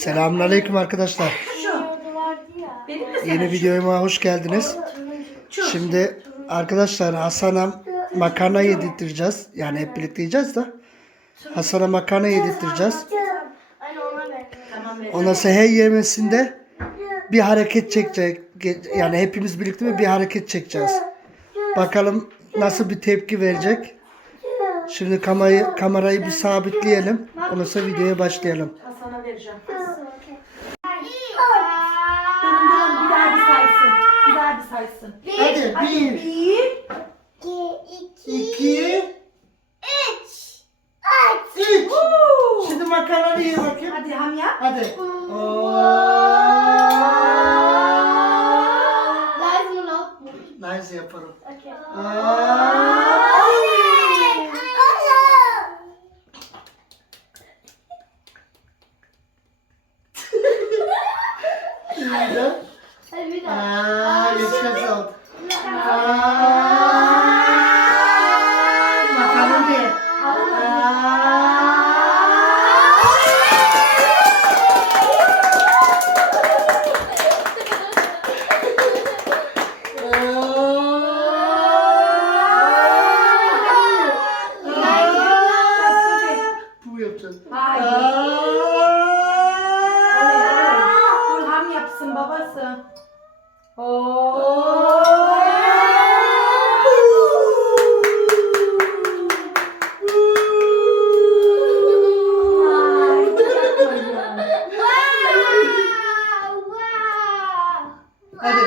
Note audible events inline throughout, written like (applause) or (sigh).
Selamünaleyküm arkadaşlar. Benim de sana Yeni videoma hoş geldiniz. Şimdi arkadaşlar Hasan'a makarna yedirteceğiz. Yani hep birlikte yiyeceğiz de. Hasan'a makarna yedirteceğiz. Tamam ver. Ondan sonra her yemesinde bir hareket çekecek. Yani hepimiz birlikte bir hareket çekeceğiz. Bakalım nasıl bir tepki verecek. Şimdi kamerayı, kamerayı bir sabitleyelim. Ondan sonra videoya başlayalım. Hasan'a vereceğim. Durun bir daha bir saysın. Bir daha bir saysın. Hadi Hadi bir, bir. iki, üç. Huu. Şimdi makarnayı ye bakayım. Hadi ham yap. Hadi. Nice yaparım. İyi de. Aa, geçmez oldu. Aa, Makarna değil. Bu yapacağız. Hayır. Dur ham yapsın babası. Oo. Hadi.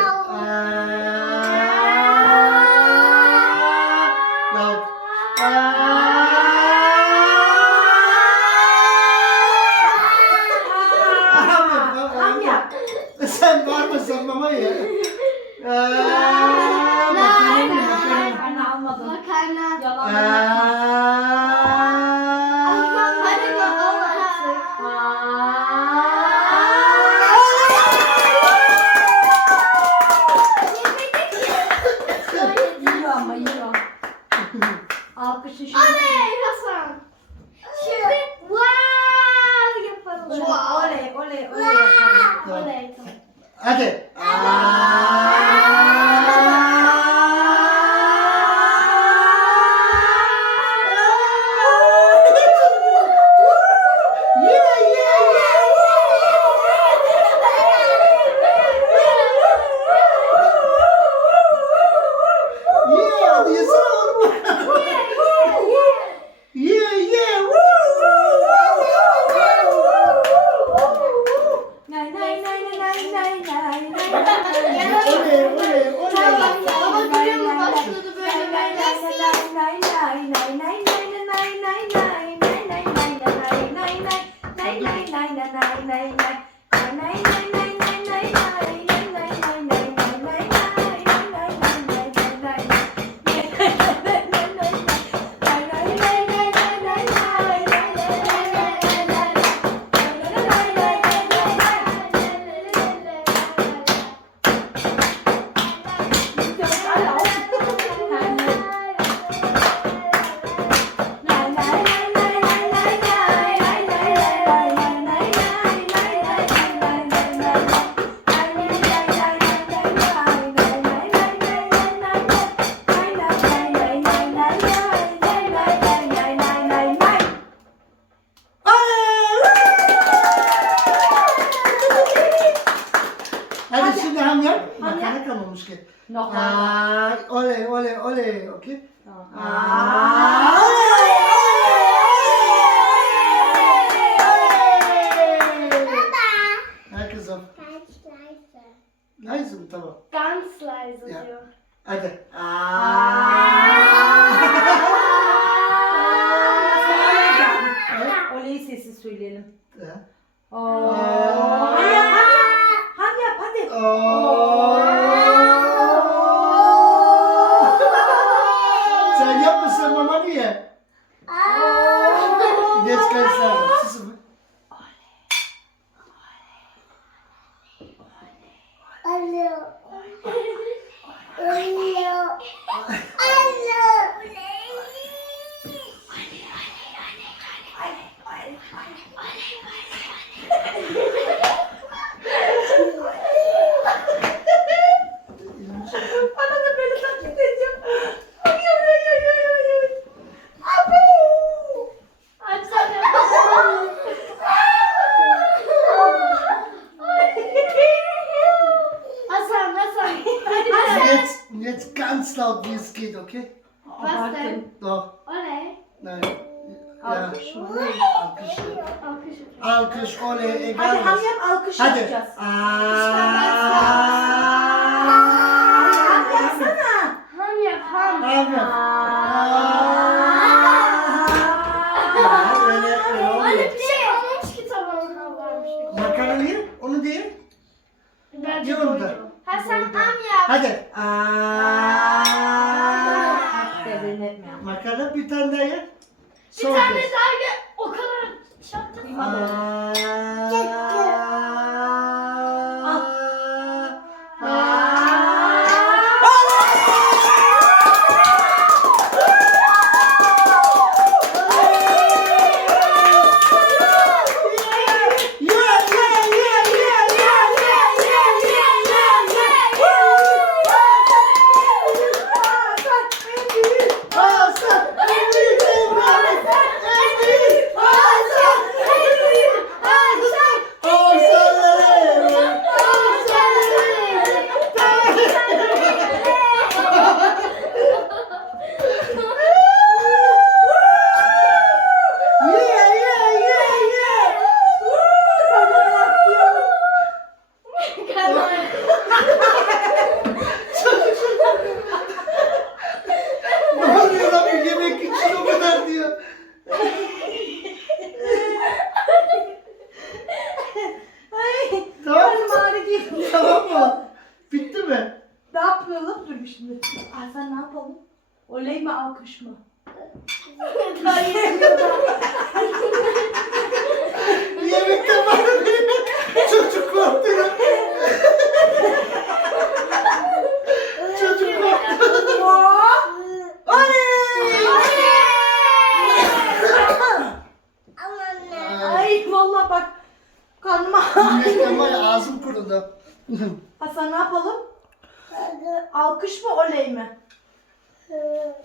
Loud. Ham yap. Sen var mısın mama ya? Aa, makarna, makarna. Anne almadım. Makarna. Yalan. Jetzt ganz laut, wie es geht, okay? Was denn? Doch. Oley. Nein. Ja. Alkış mı? Alkış. Alkış. Alkış, oley, Hadi egal was. ham yap alkış Hadi. yapacağız. Aa. Yapsana. Ham yap ham. Ham yap.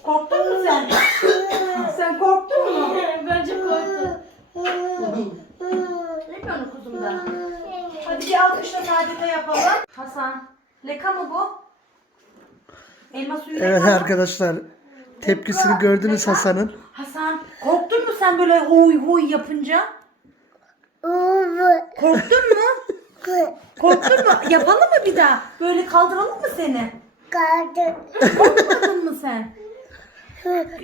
Korktun mu sen? sen korktun mu? Bence korktum. Ne diyorsun kuzumdan? Hadi bir alkışla nadide yapalım. Hasan. Leka mı bu? Elma suyu Evet leka mı? arkadaşlar. Tepkisini gördünüz Hasan'ın. Hasan korktun mu sen böyle huy huy yapınca? Korktun mu? (laughs) Korktun mu? Yapalım mı bir daha? Böyle kaldıralım mı seni? Korkmadın mı sen?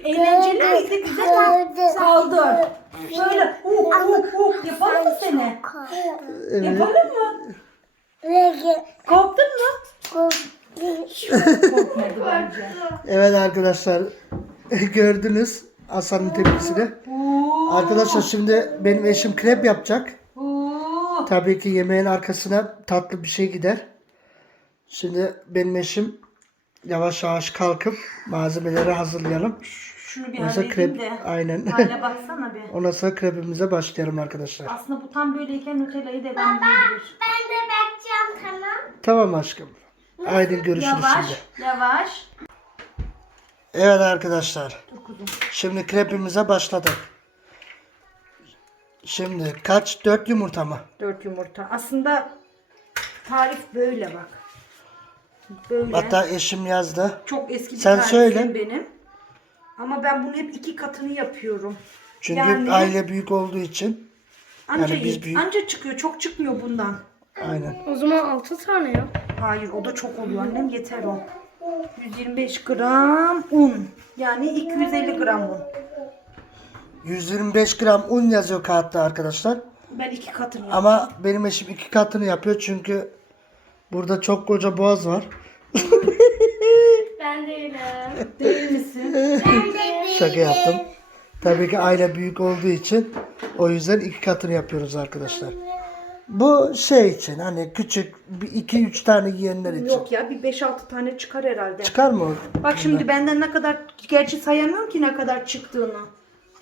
Eğlenceli miydi? Güzel mi? Kaldır. Böyle uh uh uh yapalım mı seni? Evet. Yapalım mı? Korktun mu? Korkmadı bence. Evet arkadaşlar. (laughs) Gördünüz Hasan'ın tepkisini. Arkadaşlar şimdi benim eşim krep yapacak. Tabii ki yemeğin arkasına tatlı bir şey gider. Şimdi benim eşim yavaş yavaş kalkıp malzemeleri hazırlayalım. Şunu bir Ondan krep de. aynen. (laughs) Hale baksana bir. Ondan sonra krepimize başlayalım arkadaşlar. Aslında bu tam böyleyken Nutella'yı devam edebilir. Ben de bakacağım tamam. Tamam aşkım. Haydi görüşürüz Yavaş, şimdi. yavaş. Evet arkadaşlar. Dur kuzum. Şimdi krepimize başladık. Şimdi kaç? Dört yumurta mı? Dört yumurta. Aslında tarif böyle bak. Böyle. Hatta eşim yazdı. Çok eski bir Sen tarifim söyle. benim. Ama ben bunu hep iki katını yapıyorum. Çünkü Yani- aile büyük olduğu için. Anca, Yani biz büyük- anca çıkıyor. Çok çıkmıyor bundan. Aynen. O zaman 6 tane ya. Hayır o da çok oluyor annem yeter o. 125 gram un. Yani 250 gram un. 125 gram un yazıyor kağıtta arkadaşlar. Ben iki katını yapıyorum. Ama benim eşim iki katını yapıyor çünkü burada çok koca boğaz var. (laughs) Ben değilim. Değil misin? ben (laughs) de Şaka yaptım. Tabii ki aile büyük olduğu için o yüzden iki katını yapıyoruz arkadaşlar. Bu şey için hani küçük bir iki üç tane yiyenler için. Yok ya bir 5-6 tane çıkar herhalde. Çıkar mı? o? Bak şimdi benden ne kadar gerçi sayamıyorum ki ne kadar çıktığını.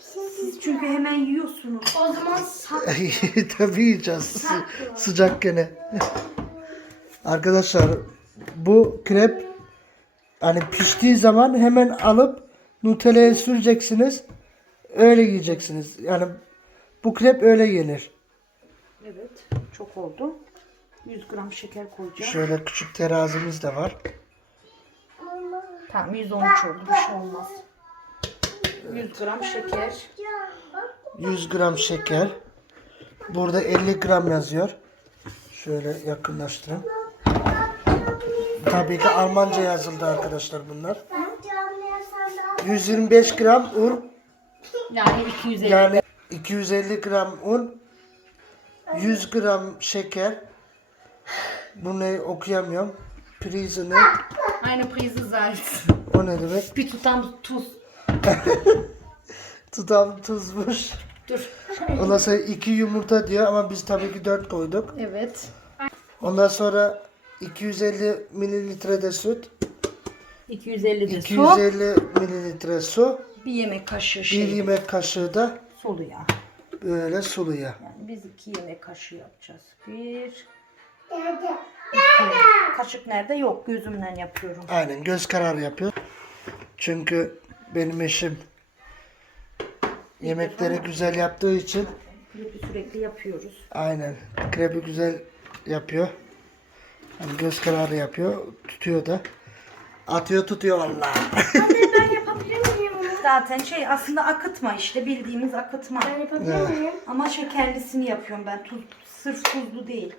Siz çünkü hemen yiyorsunuz. O zaman sak. (laughs) Tabii yiyeceğiz. Sı- sıcak gene. Arkadaşlar bu krep hani piştiği zaman hemen alıp Nutella'ya süreceksiniz. Öyle yiyeceksiniz. Yani bu krep öyle yenir. Evet çok oldu. 100 gram şeker koyacağım. Şöyle küçük terazimiz de var. Tamam 113 oldu bir şey olmaz. 100 gram şeker. 100 gram şeker. Burada 50 gram yazıyor. Şöyle yakınlaştırayım. Tabii ki Almanca yazıldı arkadaşlar bunlar. 125 gram un. Yani 250 Yani 250 gram un. 100 gram şeker. Bunu okuyamıyorum. Prison'ı. Aynı prizi zaten. O ne demek? Bir tutam tuz. (laughs) Tutam tuzmuş. Dur. Ondan sonra 2 yumurta diyor ama biz tabii ki 4 koyduk. Evet. Ondan sonra 250 mililitre de süt. 250 de su. 250 mililitre su. Bir yemek kaşığı Bir şey. yemek kaşığı da Sulu yağ. böyle sulu yağ. Yani biz iki yemek kaşığı yapacağız. Bir. iki. Kaşık nerede? Yok gözümden yapıyorum. Aynen göz kararı yapıyor. Çünkü benim eşim yemekleri güzel yaptığı için Sürekli sürekli yapıyoruz. aynen krepi güzel yapıyor. Hani göz kararı yapıyor. Tutuyor da. Atıyor tutuyor Allah. (laughs) Zaten şey aslında akıtma işte bildiğimiz akıtma. Ama şekerlisini yapıyorum ben. Tuz, sırf tuzlu değil.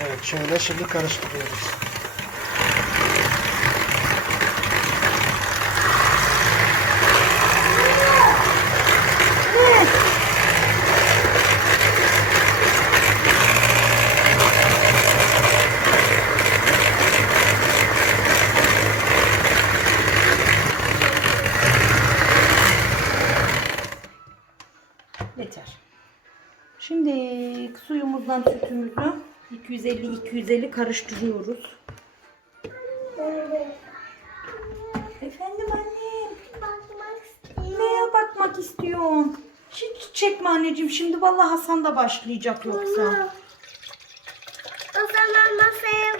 Evet şöyle şimdi karıştırıyoruz. Yeter. Şimdi suyumuzdan sütümüzü 250-250 karıştırıyoruz. Efendim annem. Neye bakmak istiyorsun? Hiç çekme anneciğim. Şimdi vallahi Hasan da başlayacak yoksa. O zaman masaya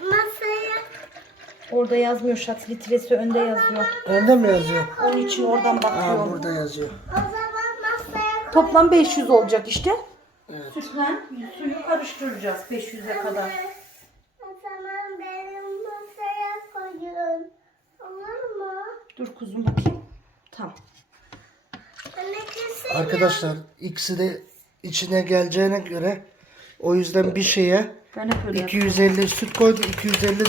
masaya Orada yazmıyor şat litresi önde yazıyor. Önde mi yazıyor? Onun için oradan Aa bakıyorum. burada yazıyor. o zaman masaya Toplam 500 olacak işte. Evet. Sütle suyu karıştıracağız 500'e kadar. o zaman benim masaya koyun. Olur mu? Dur kuzum bakayım. Tamam. Anne kesin. Arkadaşlar ikisi de içine geleceğine göre o yüzden bir şeye Ben hep öyle yapıyorum. 250 süt koydu, 250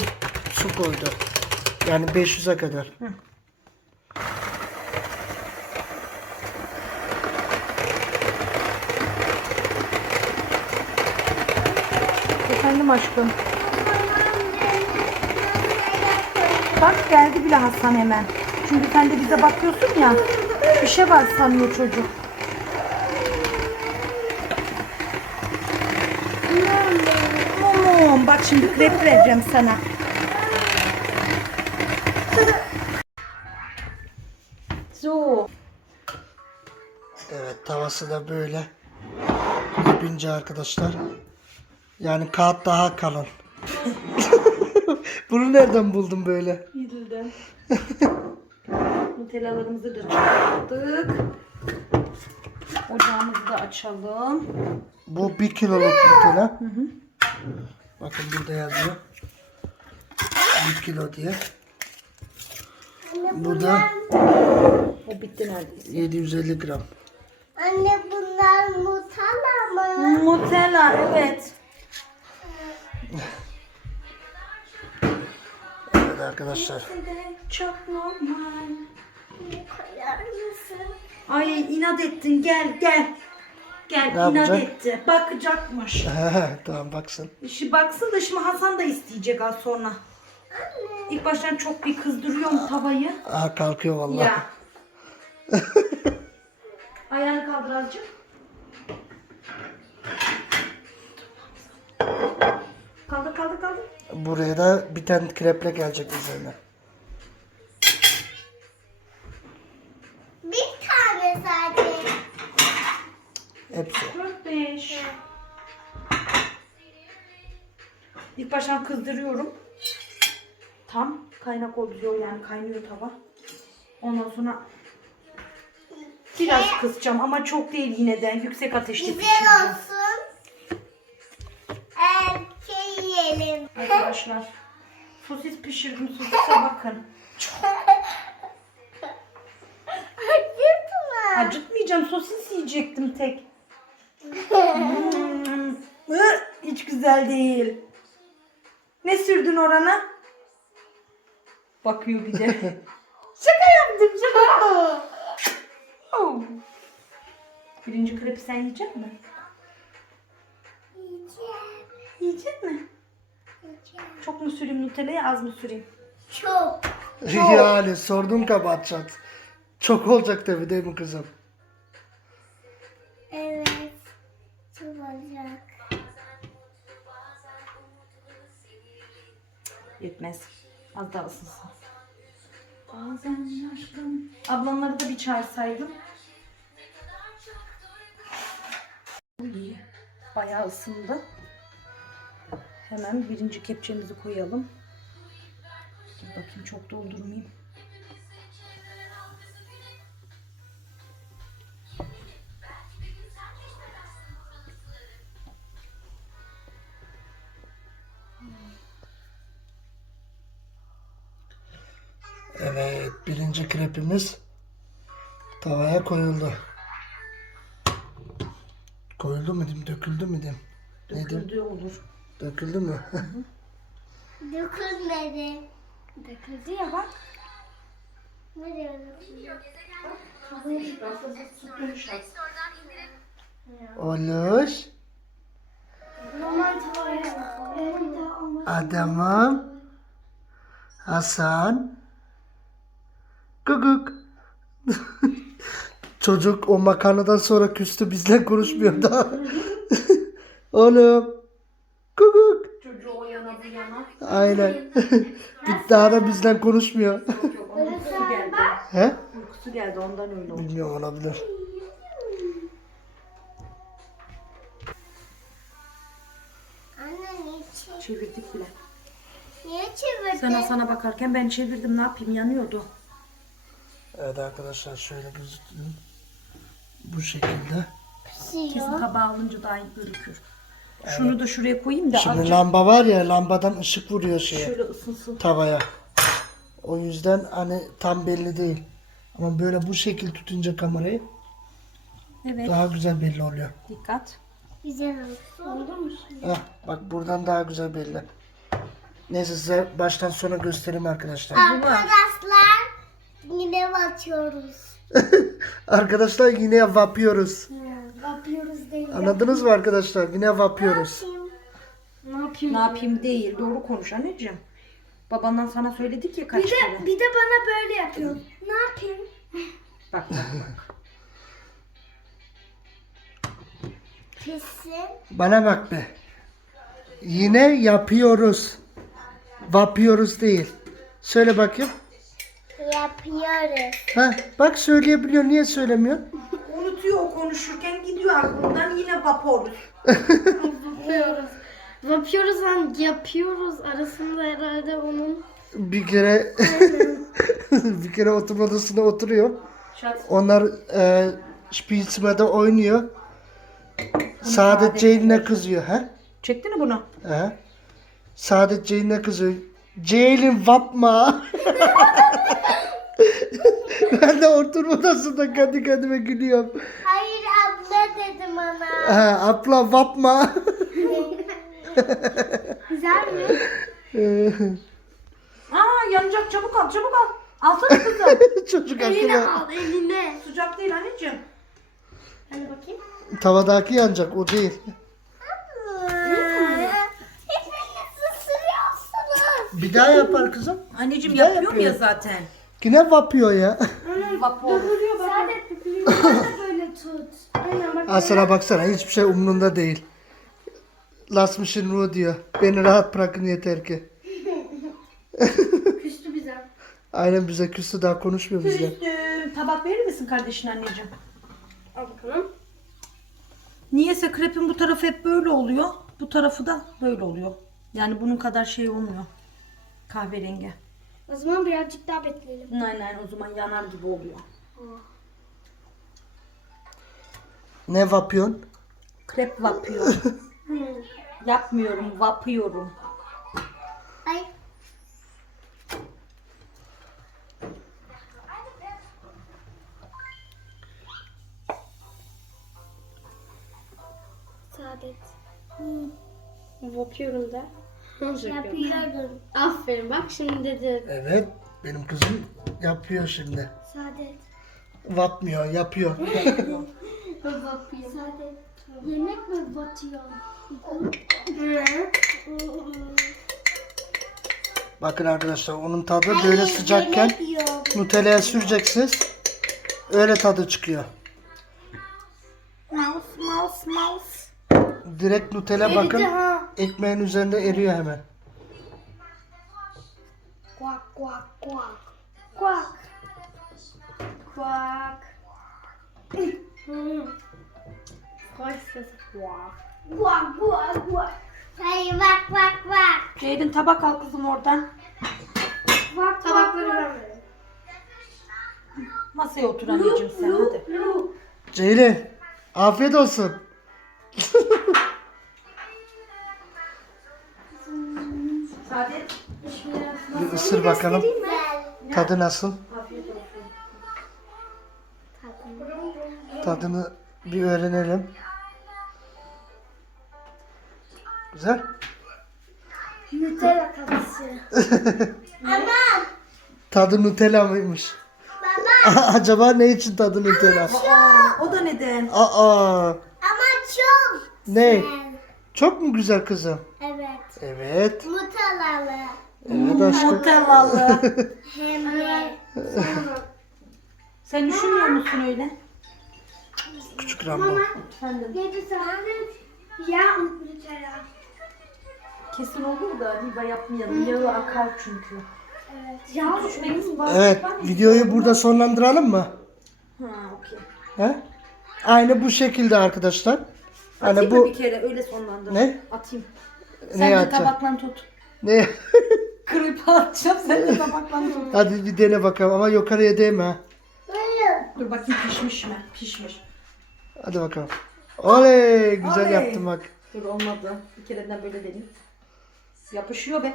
su koydu. Yani 500'e kadar. Efendim aşkım. Bak geldi bile Hasan hemen. Çünkü sen de bize bakıyorsun ya. Bir şey var sanıyor çocuk. Mumum. Bak şimdi krep vereceğim sana. So. Evet tavası da böyle yapınca arkadaşlar. Yani kağıt daha kalın. (laughs) Bunu nereden buldun böyle? Yedildi. (laughs) Nutellalarımızı da çıkarttık. Ocağımızı da açalım. Bu bir kiloluk Nutella. Bakın burada yazıyor. Bir kilo diye. Bu da O bitti neredeyse. 750 gram. Anne bunlar mutala mı? Nutella evet. Evet arkadaşlar. Çok normal. Koyar mısın? Ay inat ettin gel gel. Gel Ne inat yapacak? etti. Bakacakmış. (laughs) tamam baksın. Şimdi baksın da şimdi Hasan da isteyecek az sonra. İlk baştan çok bir kızdırıyorum tavayı. Aha kalkıyor vallahi. Ya. (laughs) Ayağını kaldır azıcık. Kaldır kaldır kaldır. Buraya da bir tane kreple gelecek üzerine. Bir tane sadece. Hepsi. 4 5. İlk baştan kızdırıyorum. Tam kaynak oluyor yani kaynıyor tava. Ondan sonra biraz kısacağım ama çok değil yine de yüksek ateşte Güzel pişireceğim. olsun. Arkadaşlar Sosis pişirdim sosise bakın. Acıtma. Acıtmayacağım sosis yiyecektim tek. Hmm, Hiç güzel değil. Ne sürdün orana? Bakıyor bir de. (laughs) şaka yaptım şaka. Oh. Birinci krepi sen yiyecek misin? Yiyeceğim. Yiyecek mi? Çok mu süreyim Nutella'yı az mı süreyim? Çok. Yani sordum kabatacak. Çok olacak tabii değil mi kızım? Evet. Çok olacak. Yetmez. Az daha ısınsın. Bazen yaşlım. Ablamları da bir çağırsaydım. İyi. Bayağı ısındı. Hemen birinci kepçemizi koyalım. Dur bakayım çok doldurmayayım. Evet birinci krepimiz tavaya koyuldu. Koyuldu mu diyeyim, döküldü mü diyeyim? Ne diyeyim? Döküldüğü olur. Döküldü mü? (laughs) Dökülmedi. Döküldü ya bak. Nereye döküldü? Tavaya. Adamım. Hasan. Guguk. (laughs) Çocuk o makarnadan sonra küstü bizle konuşmuyor daha. (laughs) Oğlum. Guguk. Çocuğu o yana bu yana. Aynen. (laughs) Bir daha da bizden konuşmuyor. Onun uykusu geldi. He? Uykusu geldi ondan öyle oldu. Bilmiyorum olabilir. Anne niçin? Çevirdik bile. Niye çevirdin? Sen Hasan'a bakarken ben çevirdim ne yapayım yanıyordu. Evet arkadaşlar şöyle gözüküyor. Bu şekilde. Kesin Pişiyor. tabağa alınca daha iyi gözükür. Şunu da şuraya koyayım da Şimdi azıcık lamba var ya lambadan ışık vuruyor şeye şöyle ısınsın. tavaya. O yüzden hani tam belli değil. Ama böyle bu şekil tutunca kamerayı Evet. daha güzel belli oluyor. Dikkat. Güzel oldu. Oldu mu şimdi? Heh, bak buradan daha güzel belli. Neyse size baştan sona göstereyim arkadaşlar. Arkadaşlar yine batıyoruz. (laughs) Arkadaşlar yine vapıyoruz. Değil. Anladınız mı arkadaşlar? Yine vapıyoruz. Ne yapayım? Ne yapayım değil. Doğru konuş anneciğim. Babandan sana söyledik ya kaç Bir kere. de, bir de bana böyle yapıyor. Ne yapayım? Bak bak bak. Pişsin. Bana bak be. Yine yapıyoruz. Vapıyoruz değil. Söyle bakayım. Yapıyoruz. Ha, bak söyleyebiliyor. Niye söylemiyor? Unutuyor o konuşurken gidiyor aklından yine vapor. Yapıyoruz. Yapıyoruz lan yapıyoruz arasında herhalde onun Bir kere (laughs) bir kere oturma odasında oturuyor. Şat. Onlar e, Spielzimmer'de oynuyor. Saadet Ceylin'e kızıyor. Ha? Çekti mi bunu? Ha? Saadet Ceylin'e kızıyor. Ceylin vapma. (laughs) (laughs) ben de oturma odasında kendi kendime gülüyorum. Hayır abla dedim ona. Ha, abla vapma. (laughs) Güzel mi? (laughs) Aa yanacak çabuk al çabuk al. Alsana kızım. Çocuk Eline akıllı. al eline. Sıcak değil anneciğim. Hadi bakayım. Tavadaki yanacak o değil. Hepiniz ısırıyorsunuz. Bir daha yapar kızım. Anneciğim Güzel yapıyorum ya yapıyor. zaten. Yine vapıyor ya. Vapor. Saadet pipini de böyle tut. Aynen bak. Aslara baksana hiçbir şey umrunda değil. Lasmışın ruhu diyor. Beni rahat bırakın yeter ki. Küstü bize. Aynen bize küstü daha konuşmuyor bizle. Üstüm. Tabak verir misin kardeşin anneciğim? Al bakalım. Niyeyse krepin bu tarafı hep böyle oluyor. Bu tarafı da böyle oluyor. Yani bunun kadar şey olmuyor. Kahverengi. O zaman birazcık daha bekleyelim. Nein nein o zaman yanar gibi oluyor. Oh. Ne vapıyorsun? Krep vapıyor. (laughs) Hmm. Yapmıyorum vapıyorum. Ay. Saadet. Hmm. Vapıyorum da. Yapıyorum. Aferin bak şimdi dedi. Evet. Benim kızım yapıyor şimdi. Saadet. Vapmıyor, yapıyor. Saadet. Yemek mi batıyor? Bakın arkadaşlar onun tadı böyle sıcakken Yemek yiyor. Nutella'ya süreceksiniz. Öyle tadı çıkıyor. Mouse, mouse, mouse. Direkt Nutella bakın ekmeğin üzerinde eriyor hemen. Quack, quack, quack. Quack. Quack. Koy sesi. Quack, quack, quack. Hayır, bak, bak, bak. Ceylin tabak al kızım oradan. Bak, Tabakları vereyim. Masaya otur anneciğim sen hadi. Ceylin afiyet olsun. (laughs) Saadet. Bir ısır bakalım. Tadı nasıl? Tadını bir öğrenelim. Güzel. Nutella kalısı. (laughs) Tadı Nutella mıymış? Baba. (laughs) Acaba ne için tadı Nutella? Aa, o da neden? Aa, Ama çok. ne? Çok mu güzel kızım? Evet. Evet. Nutellalı. Evet aşkım. Nutellalı. (laughs) Hem de. Sen düşünmüyor musun öyle? Küçük Rambo. Efendim. Yedi saadet. Ya Nutella. Kesin olur da Riba yapmayalım. Yağı akar çünkü. Evet. Ya düşmeniz var. Evet, videoyu burada sonlandıralım mı? Ha okey. He? Aynı bu şekilde arkadaşlar. Hani Atayım mı bu bir kere öyle sonlandır. Ne? Atayım. Sen de yapacağım? tabakla tut. Ne? (laughs) Kırıp atacağım sen de tabakla tut. Hadi bir dene bakalım ama yukarıya değme. Dur bakayım pişmiş mi? Pişmiş. Hadi bakalım. Oley, güzel Oley. yaptın bak. Dur olmadı. Bir kereden böyle deneyim. Yapışıyor be.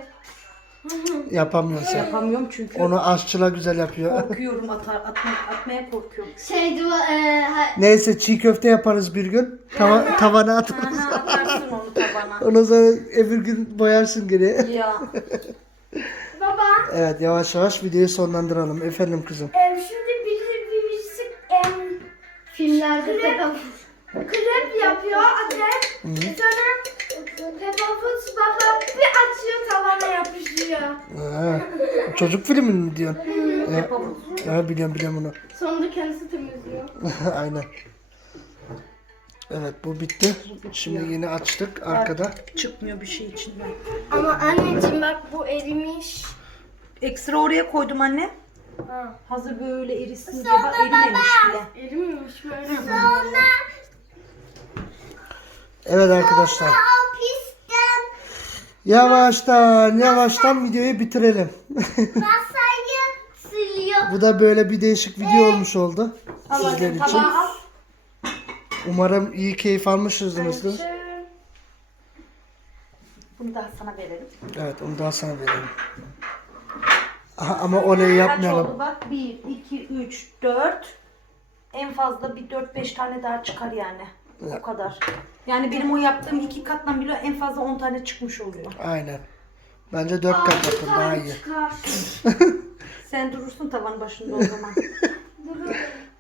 (laughs) Yapamıyorsun. Yapamıyorum çünkü. Onu aşçılar güzel yapıyor. Korkuyorum atar, atma, atmaya korkuyorum. Şey duva, e, ha- Neyse çiğ köfte yaparız bir gün. Tava, (laughs) tavana atarız. Aha, atarsın onu tabana. Ondan sonra öbür gün boyarsın geri. ya. Baba. Evet yavaş yavaş videoyu sonlandıralım. Efendim kızım. em, şimdi birisi birisi em, filmlerde Peppa krep yapıyor adet. Sonra Peppa Pig baba bir açıyor tavana yapışıyor. Ha, çocuk filmi mi diyorsun? Yapalım. Ha, biliyorum biliyorum onu. Sonunda kendisi temizliyor. (laughs) Aynen. Evet bu bitti. Şimdi yine açtık arkada. Çıkmıyor bir şey içinden. Ama anneciğim bak bu erimiş. Ekstra oraya koydum anne. Ha. Hazır böyle erisin diye bak erimemiş bile. Erimemiş böyle. Sonra Evet arkadaşlar. Yavaştan yavaştan videoyu bitirelim. masayı siliyor. bu da böyle bir değişik video olmuş oldu. Sizler için. tabağı al. Umarım iyi keyif almışsınızdır. Bunu da sana verelim. Evet onu daha sana verelim. Aha, ama oley Kaç yapmayalım. oldu bak? 1, 2, 3, 4. En fazla bir 4-5 tane daha çıkar yani. O kadar. Yani benim o yaptığım iki kattan bile en fazla 10 tane çıkmış oluyor. Aynen. Bence dört kat yapın daha iyi. Çıkar. (laughs) Sen durursun tavan başında o zaman. (laughs)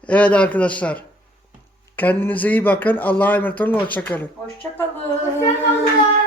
Evet arkadaşlar. Kendinize iyi bakın. Allah'a emanet olun. Hoşçakalın. Hoşçakalın. Hoşçakalın.